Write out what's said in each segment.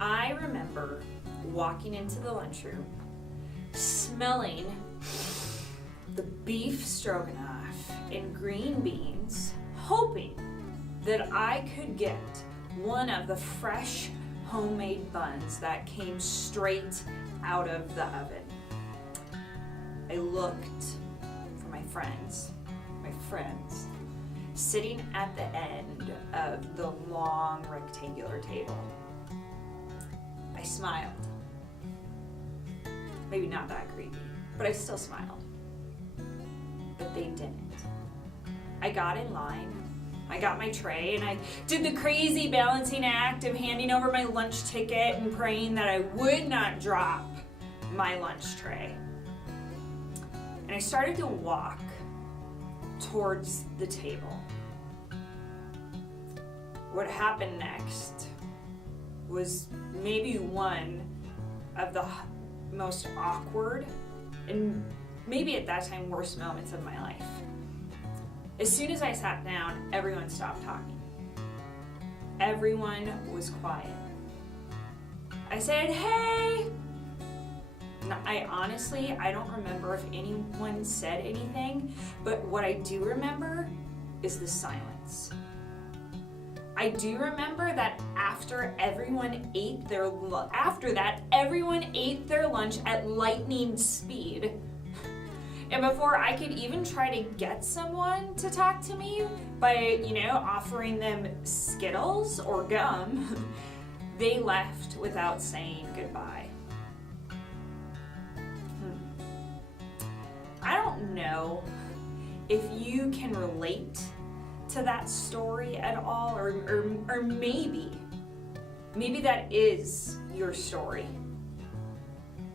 I remember walking into the lunchroom, smelling the beef stroganoff and green beans, hoping that I could get one of the fresh homemade buns that came straight out of the oven. I looked for my friends, sitting at the end of the long rectangular table. I smiled. Maybe not that creepy, but I still smiled. But they didn't. I got in line, I got my tray, and I did the crazy balancing act of handing over my lunch ticket and praying that I would not drop my lunch tray. And I started to walk towards the table. What happened next was maybe one of the most awkward and maybe at that time worst moments of my life. As soon as I sat down, everyone stopped talking. Everyone was quiet. I said, "Hey!" I don't remember if anyone said anything, but what I do remember is the silence. I do remember that after that, everyone ate their lunch at lightning speed. And before I could even try to get someone to talk to me by, offering them Skittles or gum, they left without saying goodbye. I don't know if you can relate to that story at all, or maybe that is your story.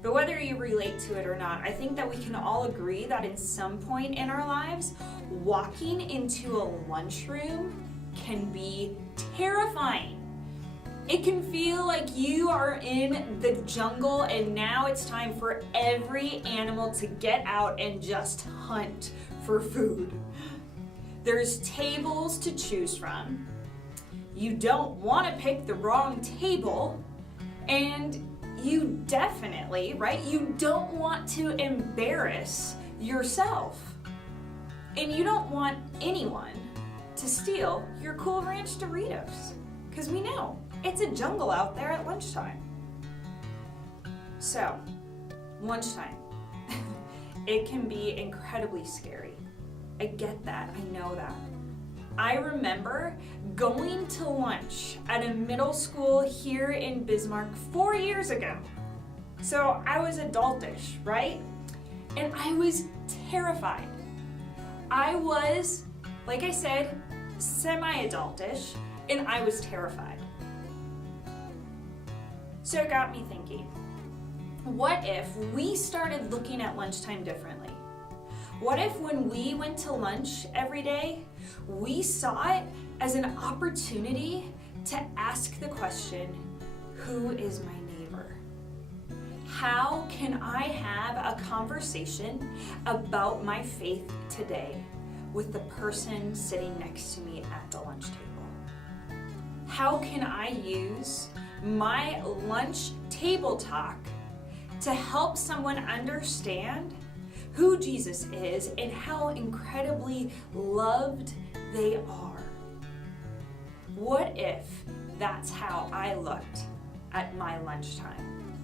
But whether you relate to it or not, I think that we can all agree that in some point in our lives, walking into a lunchroom can be terrifying. It can feel like you are in the jungle and now it's time for every animal to get out and just hunt for food. There's tables to choose from. You don't want to pick the wrong table, and you definitely, you don't want to embarrass yourself. And you don't want anyone to steal your Cool Ranch Doritos, because we know it's a jungle out there at lunchtime. So, lunchtime, it can be incredibly scary. I get that, I know that. I remember going to lunch at a middle school here in Bismarck 4 years ago. So I was adultish, right? And I was terrified. I was, like I said, semi-adultish, and I was terrified. So it got me thinking, what if we started looking at lunchtime differently? What if when we went to lunch every day, we saw it as an opportunity to ask the question, who is my neighbor? How can I have a conversation about my faith today with the person sitting next to me at the lunch table? How can I use my lunch table talk to help someone understand who Jesus is and how incredibly loved they are? What if that's how I looked at my lunchtime?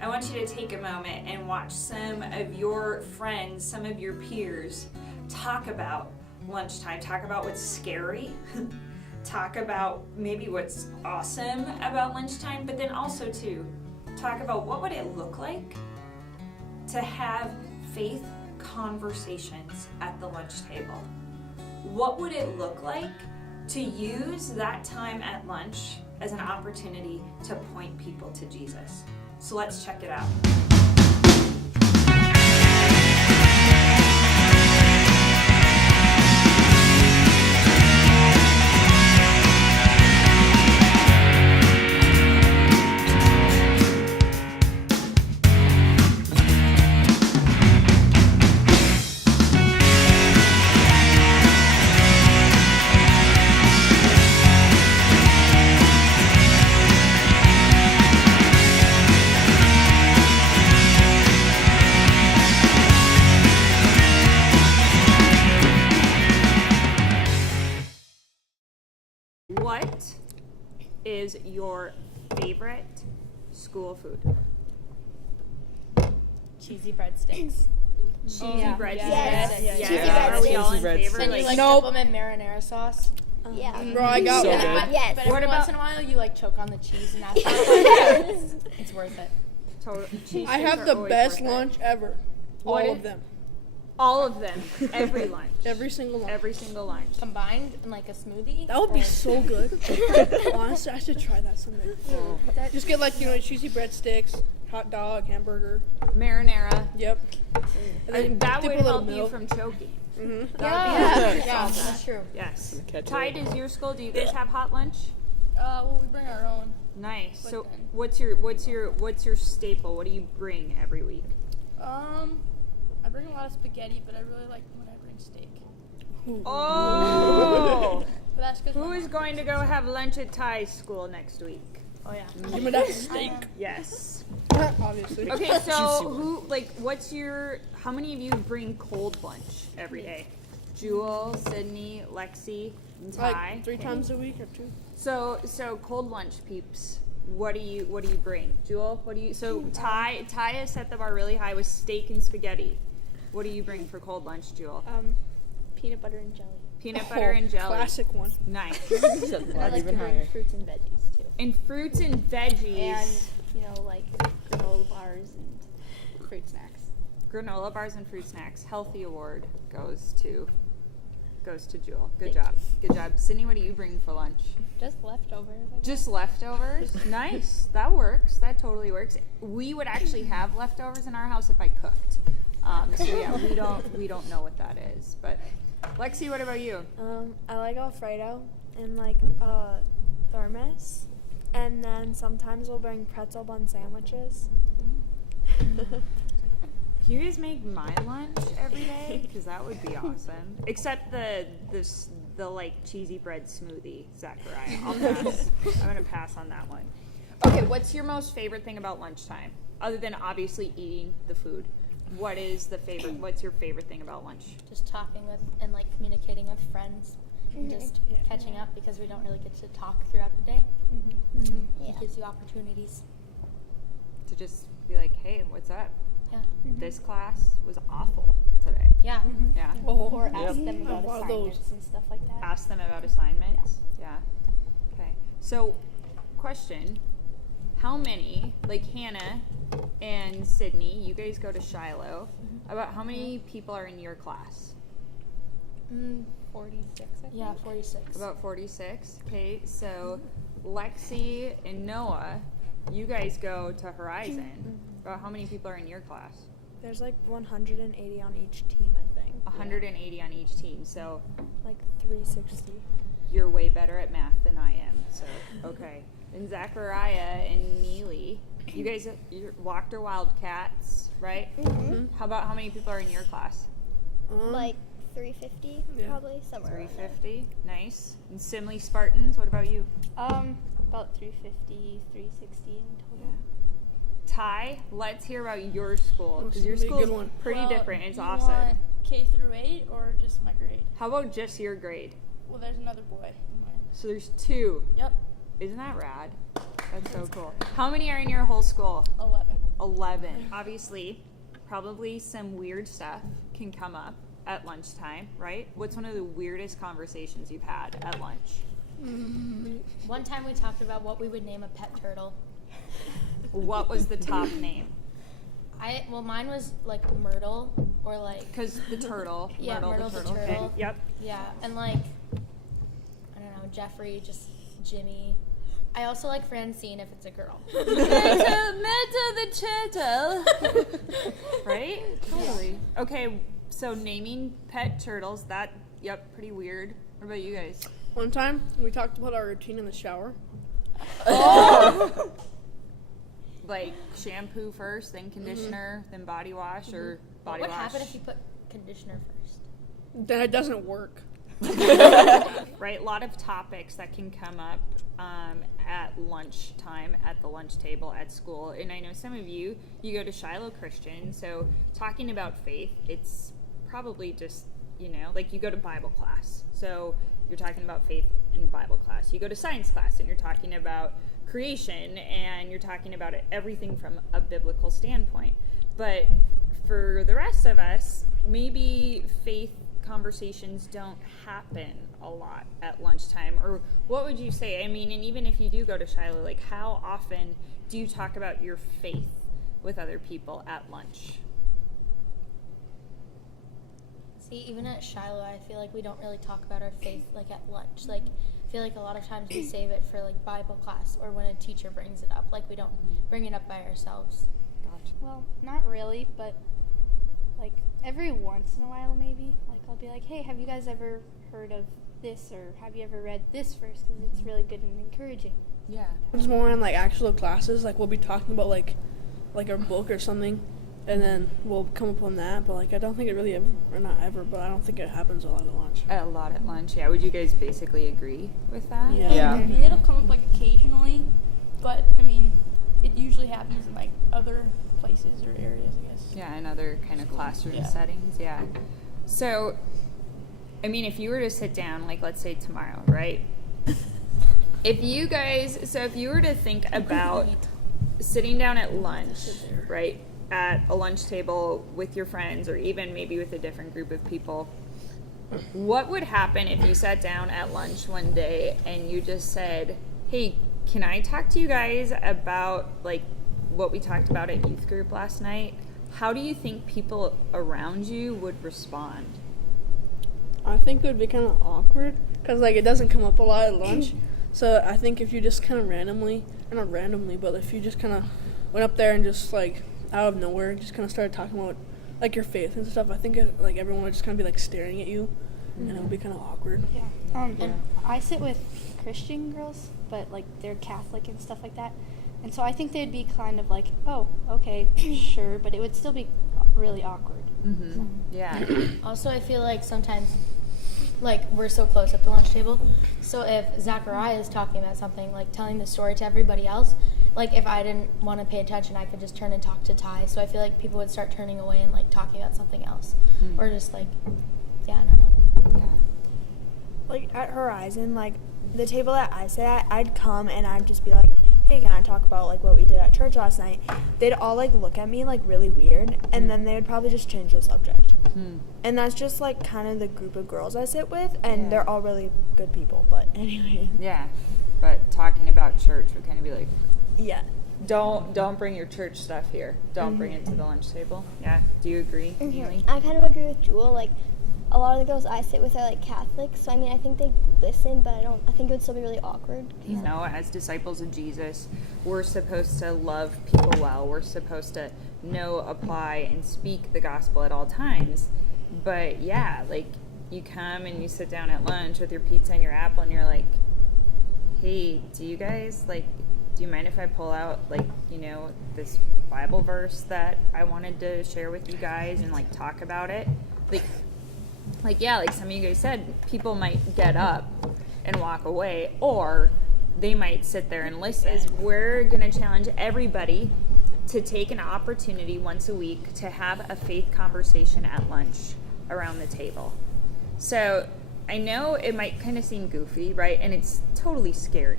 I want you to take a moment and watch some of your friends, some of your peers talk about lunchtime, talk about what's scary, talk about maybe what's awesome about lunchtime, but then also too, talk about what would it look like to have faith conversations at the lunch table. What would it look like to use that time at lunch as an opportunity to point people to Jesus? So let's check it out. is your favorite school food? Cheesy breadsticks. Cheesy breadsticks. Yes. Yes. Cheesy Are we all in breadsticks. favor? And you like Nope. dip them in marinara sauce. Yeah. Bro, I got So one. good. Yes. But What every about- once in a while, you like choke on the cheese, and that's it's worth it. Cheesesteaks I have are the always best worth it. lunch ever. What All is- of them. All of them. Every lunch. Every single one. Every single lunch. Combined in like a smoothie. That would be or- so good. Honestly, I should try that someday. Just get like, cheesy breadsticks, hot dog, hamburger. Marinara. Yep. And That dip would a little help you milk. from choking. Mhm. Yeah, that's true. Yes. Catch Ty, it. does your school, do you guys have hot lunch? Well, we bring our own. Nice. But So then- what's your staple? What do you bring every week? I bring a lot of spaghetti, but I really like when I bring steak. Oh! But that's because Who is going to go have lunch at Ty's school next week? Oh yeah. Give me that steak. Yes. Obviously. Okay, so how many of you bring cold lunch every day? Jewel, Sydney, Lexi, and Ty. Like 3 times a week or 2. So cold lunch peeps. What do you bring? Jewel, Ty has set the bar really high with steak and spaghetti. What do you bring for cold lunch, Jewel? Peanut butter and jelly. Peanut butter and jelly. Classic one. Nice. And I like to bring fruits and veggies too. And fruits and veggies. And, like granola bars and fruit snacks. Granola bars and fruit snacks. Healthy award goes to Jewel. Good Thank job. Good job. Sydney, what do you bring for lunch? Just leftovers. Just leftovers? Nice. That works. That totally works. We would actually have leftovers in our house if I cooked. So yeah, we don't know what that is. But Lexi, what about you? I like Alfredo and like thermos, and then sometimes we'll bring pretzel bun sandwiches. Can you guys make my lunch every day? Because that would be awesome. Except the like cheesy bread smoothie, Zachariah. I'll pass. I'm gonna pass on that one. Okay, what's your most favorite thing about lunchtime? Other than obviously eating the food. What's your favorite thing about lunch? Just talking with and like communicating with friends, and just catching up because we don't really get to talk throughout the day. Yeah. It gives you opportunities. To just be like, hey, what's up? Yeah. This class was awful today. Yeah. Yeah. Or ask them about One of those. assignments and stuff like that. Ask them about assignments. Yeah. Okay. So, question: how many, like Hannah and Sydney, you guys go to Shiloh? About how many people are in your class? 46. I think. Yeah, 46. About 46. Okay. So, Lexi and Noah, you guys go to Horizon. About how many people are in your class? There's like 180 on each team, I think. 180 on each team. So, Like 360. you're way better at math than I am. So, okay. And Zachariah and Neely, you guys, you're Wachter Wildcats, right? How many people are in your class? Like 350, probably somewhere. around there. 350. Nice. And Simley Spartans, what about you? About 350, 360 in total. Ty, let's hear about your school, because your this will be a school good is one. pretty Well, different. It's do you awesome. want K through 8 or just my grade? How about just your grade? Well, there's another boy in mine. So there's 2. Yep, Isn't that rad? That's so cool. How many are in your whole school? 11. 11. Obviously, probably some weird stuff can come up at lunchtime, right? What's one of the weirdest conversations you've had at lunch? One time we talked about what we would name a pet turtle. What was the top name? Mine was like Myrtle or like Because the turtle. Yeah, Myrtle the turtle. Okay. Yep. yeah, and like I don't know, Jeffrey, just Jimmy. I also like Francine if it's a girl. Meta the turtle. Right? Totally. Okay, so naming pet turtles, pretty weird. What about you guys? One time, we talked about our routine in the shower. Like shampoo first, then conditioner, then body wash, or body What would wash? happen if you put conditioner first? Then it doesn't work. Right, a lot of topics that can come up at lunchtime, at the lunch table at school. And I know some of you go to Shiloh Christian, so talking about faith, it's probably just, like you go to Bible class. So you're talking about faith in Bible class. You go to science class and you're talking about creation and you're talking about everything from a biblical standpoint. But for the rest of us, maybe faith conversations don't happen a lot at lunchtime. Or what would you say? I mean, and even if you do go to Shiloh, like how often do you talk about your faith with other people at lunch? See, even at Shiloh, I feel like we don't really talk about our faith like at lunch. Like, I feel like a lot of times we save it for like Bible class or when a teacher brings it up. Like, we don't bring it up by ourselves. Gotcha. Well, not really, but like every once in a while maybe. Like I'll be like, hey, have you guys ever heard of this, or have you ever read this verse, because it's really good and encouraging. Yeah. It's more in like actual classes. Like we'll be talking about like our book or something, and then we'll come up on that. But like I don't think it really ever, or not ever, but I don't think it happens a lot at lunch. A lot at lunch, yeah. Would you guys basically agree with that? Yeah. I mean, it'll come up like occasionally, but I mean, it usually happens in like other places or areas, I guess. Yeah, in other kind of classroom Yeah. settings, yeah. So, I mean, if you were to sit down, like let's say tomorrow, right? If you were to think about sitting down at lunch, right, at a lunch table with your friends or even maybe with a different group of people, what would happen if you sat down at lunch one day and you just said, hey, can I talk to you guys about like what we talked about at youth group last night? How do you think people around you would respond? I think it would be kind of awkward because like it doesn't come up a lot at lunch. So I think if you just kind of randomly, or not randomly, but if you just kind of went up there and just like out of nowhere just kind of started talking about like your faith and stuff, I think like everyone would just kind of be like staring at you, and it would be kind of awkward. Yeah. And I sit with Christian girls, but like they're Catholic and stuff like that. And so I think they'd be kind of like, oh, okay, sure, but it would still be really awkward. Mm-hmm. Yeah. Also, I feel like sometimes, like, we're so close at the lunch table, so if Zachariah is talking about something, like telling the story to everybody else, like, if I didn't want to pay attention, I could just turn and talk to Ty, so I feel like people would start turning away and, like, talking about something else. Or just, like, yeah, I don't know. Yeah. Like at Horizon, like the table that I sit at, I'd come and I'd just be like, hey, can I talk about like what we did at church last night? They'd all like look at me like really weird, and then they would probably just change the subject. And that's just like kind of the group of girls I sit with, and Yeah. they're all really good people. But anyway, Yeah. But talking about church would kind of be like, yeah. don't bring your church stuff here. Don't bring it to the lunch table. Yeah. Do you agree, Neely? I kind of agree with Jewel. Like, a lot of the girls I sit with are like Catholics, so I mean, I think they listen, but I think it would still be really awkward. You know, as disciples of Jesus, we're supposed to love people well. We're supposed to know, apply, and speak the gospel at all times. But yeah, like you come and you sit down at lunch with your pizza and your apple, and you're like, hey, do you guys like, do you mind if I pull out like, you know, this Bible verse that I wanted to share with you guys and like talk about it? Like yeah, like some of you guys said, people might get up and walk away, or they might sit there and listen. We're going to challenge everybody to take an opportunity once a week to have a faith conversation at lunch around the table. So I know it might kind of seem goofy, right? And it's totally scary.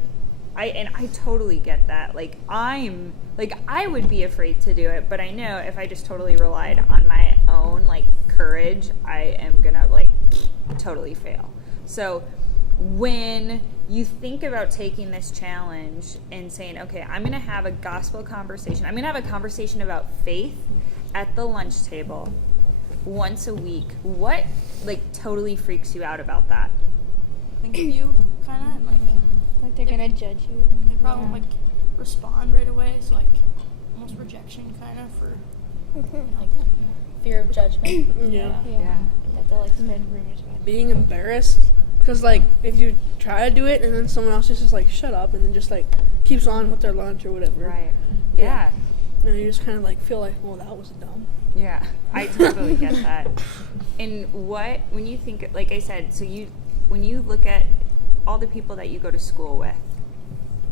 I totally get that. I would be afraid to do it, but I know if I just totally relied on my own like courage, I am gonna like totally fail. So when you think about taking this challenge and saying, okay, I'm gonna have a gospel conversation, I'm gonna have a conversation about faith at the lunch table once a week, what like totally freaks you out about that? I think if you kind of Like they're gonna judge you. they probably won't, like respond right away, so like almost rejection kind of for Like, fear of judgment. Yeah. That they'll like spread rumors about. Being embarrassed, because like if you try to do it and then someone else just like shut up and then just like keeps on with their lunch or whatever, Right. Yeah. and you just kind of like feel like, well, that was dumb. Yeah, I totally get that. And when you think, like I said, when you look at all the people that you go to school with,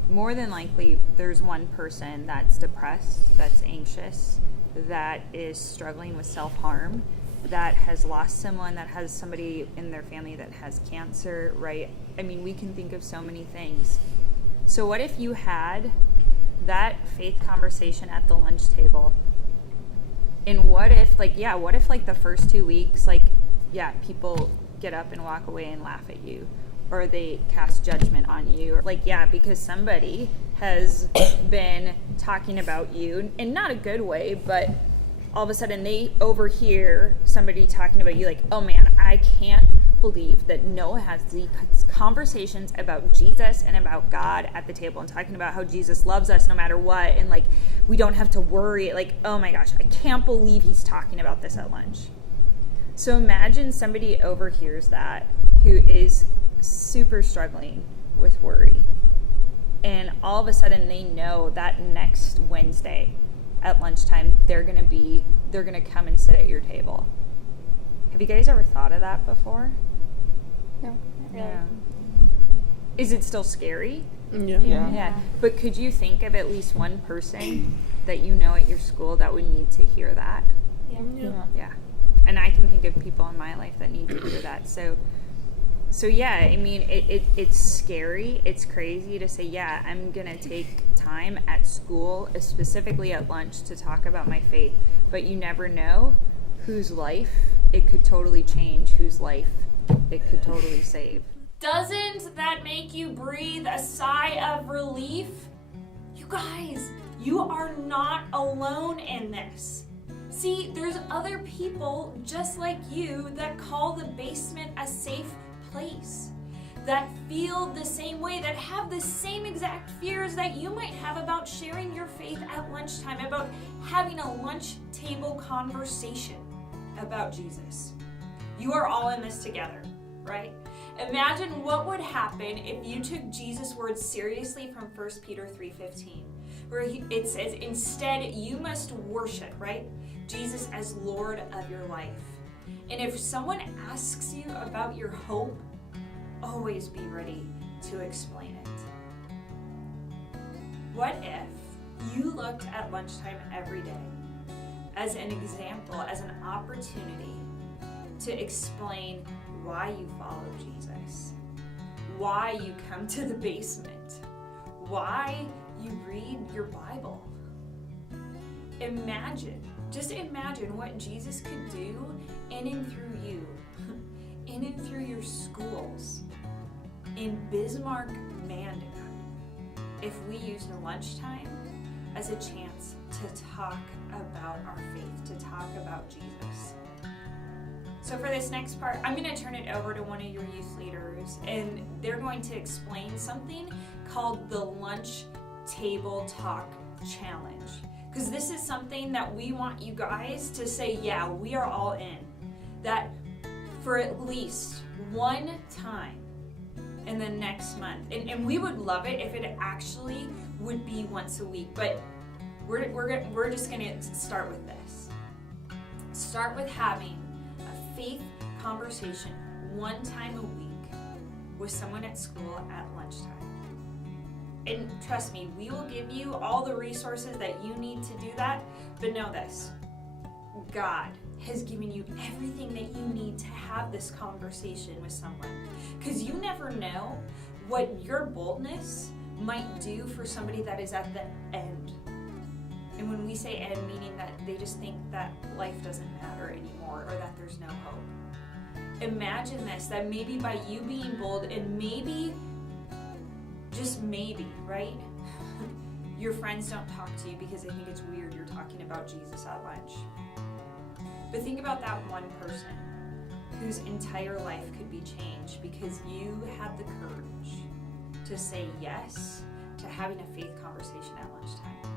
more than likely there's one person that's depressed, that's anxious, that is struggling with self-harm, that has lost someone, that has somebody in their family that has cancer, right? I mean, we can think of so many things. So what if you had that faith conversation at the lunch table? And what if the first 2 weeks, people get up and walk away and laugh at you, or they cast judgment on you, or because somebody has been talking about you in not a good way, but all of a sudden they overhear somebody talking about you, like, oh man, I can't believe that Noah has these conversations about Jesus and about God at the table, and talking about how Jesus loves us no matter what, and we don't have to worry, oh my gosh, I can't believe he's talking about this at lunch. So imagine somebody overhears that who is super struggling with worry, and all of a sudden they know that next Wednesday at lunchtime they're gonna come and sit at your table. Have you guys ever thought of that before? No, not really. Yeah. Is it still scary? Yeah. Yeah. But could you think of at least one person that you know at your school that would need to hear that? Yeah. And I can think of people in my life that need to hear that. So yeah, I mean, it's scary. It's crazy to say, yeah, I'm going to take time at school, specifically at lunch, to talk about my faith. But you never know whose life it could totally change, whose life it could totally save. Doesn't that make you breathe a sigh of relief? You guys, you are not alone in this. See, there's other people just like you that call the basement a safe place, that feel the same way, that have the same exact fears that you might have about sharing your faith at lunchtime, about having a lunch table conversation about Jesus. You are all in this together, right? Imagine what would happen if you took Jesus' words seriously from 1 Peter 3:15, where it says, instead you must worship, right, Jesus as Lord of your life. And if someone asks you about your hope, always be ready to explain it. What if you looked at lunchtime every day as an example, as an opportunity to explain why you follow Jesus, why you come to the basement, why you read your Bible? Just imagine what Jesus could do in and through you, in and through your schools, in Bismarck, Mandan, if we used lunchtime as a chance to talk about our faith, to talk about Jesus. So for this next part, I'm going to turn it over to one of your youth leaders, and they're going to explain something called the Lunch Table Talk Challenge. Because this is something that we want you guys to say, yeah, we are all in. That for at least one time in the next month, and we would love it if it actually would be once a week, but we're just going to start with this. Start with having a faith conversation one time a week with someone at school at lunchtime. And trust me, we will give you all the resources that you need to do that, but know this, God has given you everything that you need to have this conversation with someone. Because you never know what your boldness might do for somebody that is at the end. And when we say end, meaning that they just think that life doesn't matter anymore, or that there's no hope. Imagine this, that maybe by you being bold, and maybe, just maybe, right? Your friends don't talk to you because they think it's weird you're talking about Jesus at lunch. But think about that one person whose entire life could be changed because you had the courage to say yes to having a faith conversation at lunchtime.